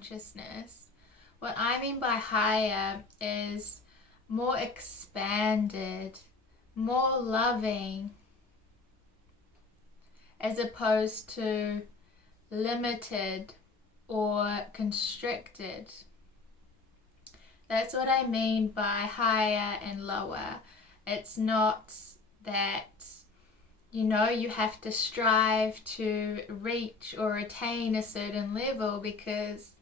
consciousness. What I mean by higher is more expanded, more loving, as opposed to limited or constricted. That's what I mean by higher and lower. It's not that, you have to strive to reach or attain a certain level, because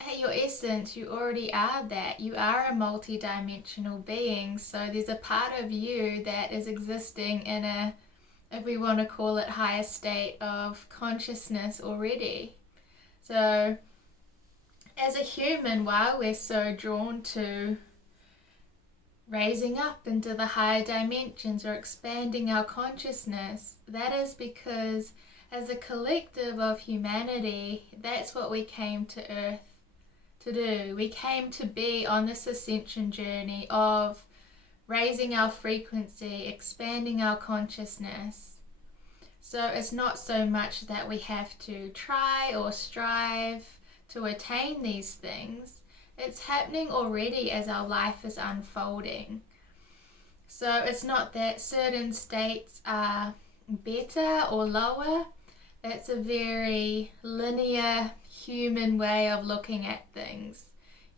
at your essence, you already are that. You are a multi-dimensional being. So there's a part of you that is existing in a, if we want to call it, higher state of consciousness already. So as a human, while we're so drawn to raising up into the higher dimensions or expanding our consciousness, that is because as a collective of humanity, that's what we came to Earth to do. We came to be on this ascension journey of raising our frequency, expanding our consciousness. So it's not so much that we have to try or strive to attain these things. It's happening already as our life is unfolding. So it's not that certain states are better or lower. It's a very linear human way of looking at things.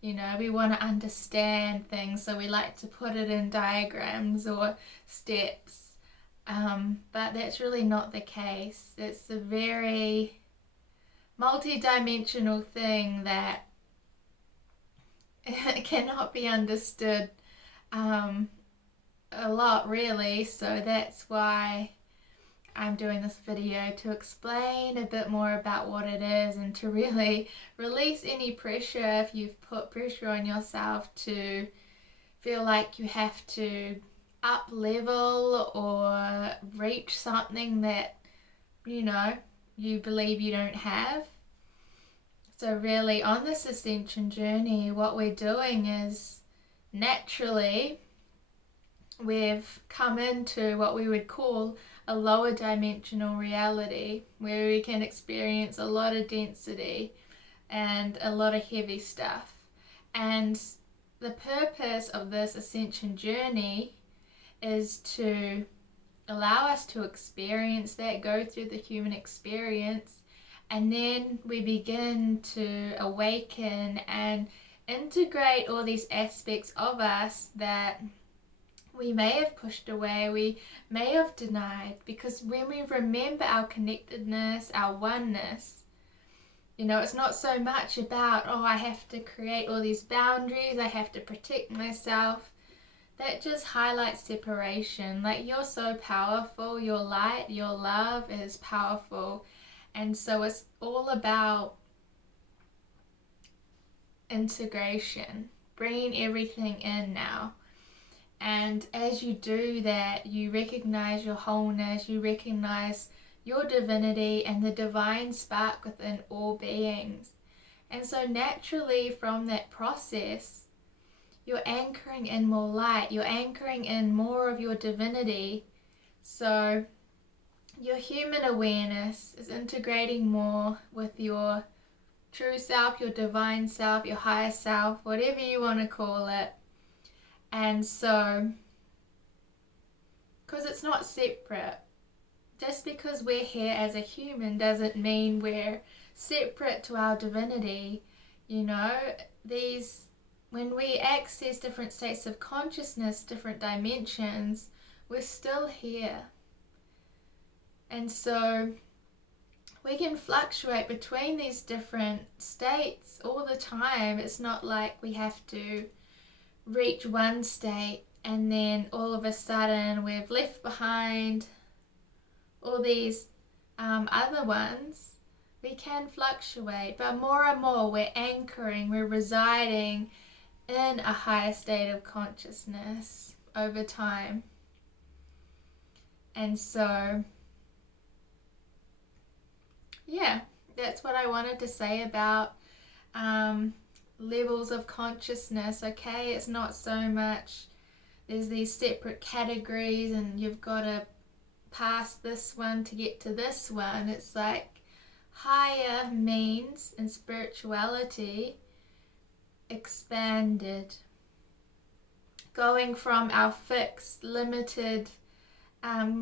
We want to understand things, so we like to put it in diagrams or steps. But that's really not the case. It's a very multi-dimensional thing that cannot be understood a lot, really. So that's why I'm doing this video, to explain a bit more about what it is and to really release any pressure if you've put pressure on yourself to feel like you have to up level or reach something that you believe you don't have. So really, on this ascension journey, what we're doing is, naturally, we've come into what we would call a lower dimensional reality, where we can experience a lot of density and a lot of heavy stuff. And the purpose of this ascension journey is to allow us to experience that, go through the human experience, and then we begin to awaken and integrate all these aspects of us that we may have pushed away, we may have denied. Because when we remember our connectedness, our oneness, it's not so much about, I have to create all these boundaries, I have to protect myself. That just highlights separation. Like, you're so powerful, your light, your love is powerful. And so it's all about integration, bringing everything in now. And as you do that, you recognize your wholeness, you recognize your divinity and the divine spark within all beings. And so naturally, from that process, you're anchoring in more light, you're anchoring in more of your divinity. So your human awareness is integrating more with your true self, your divine self, your higher self, whatever you want to call it. And so, because it's not separate, just because we're here as a human doesn't mean we're separate to our divinity. When we access different states of consciousness, different dimensions, we're still here. And so we can fluctuate between these different states all the time. It's not like we have to reach one state and then all of a sudden we've left behind all these other ones. We can fluctuate, but more and more we're anchoring, we're residing in a higher state of consciousness over time. And so, yeah, that's what I wanted to say about levels of consciousness. Okay, it's not so much there's these separate categories and you've got to pass this one to get to this one. It's like higher means in spirituality expanded. Going from our fixed, limited,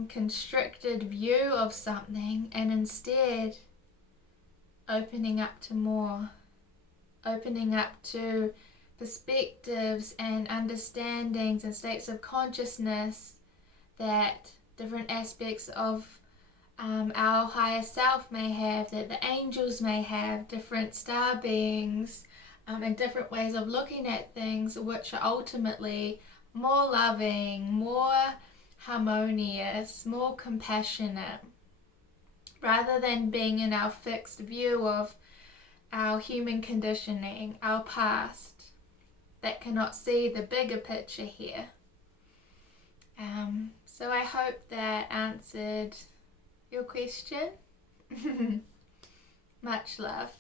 constricted view of something and instead opening up to more, opening up to perspectives and understandings and states of consciousness that different aspects of our higher self may have, that the angels may have, different star beings, and different ways of looking at things, which are ultimately more loving, more harmonious, more compassionate, rather than being in our fixed view of our human conditioning, our past, that cannot see the bigger picture here. So I hope that answered your question. Much love.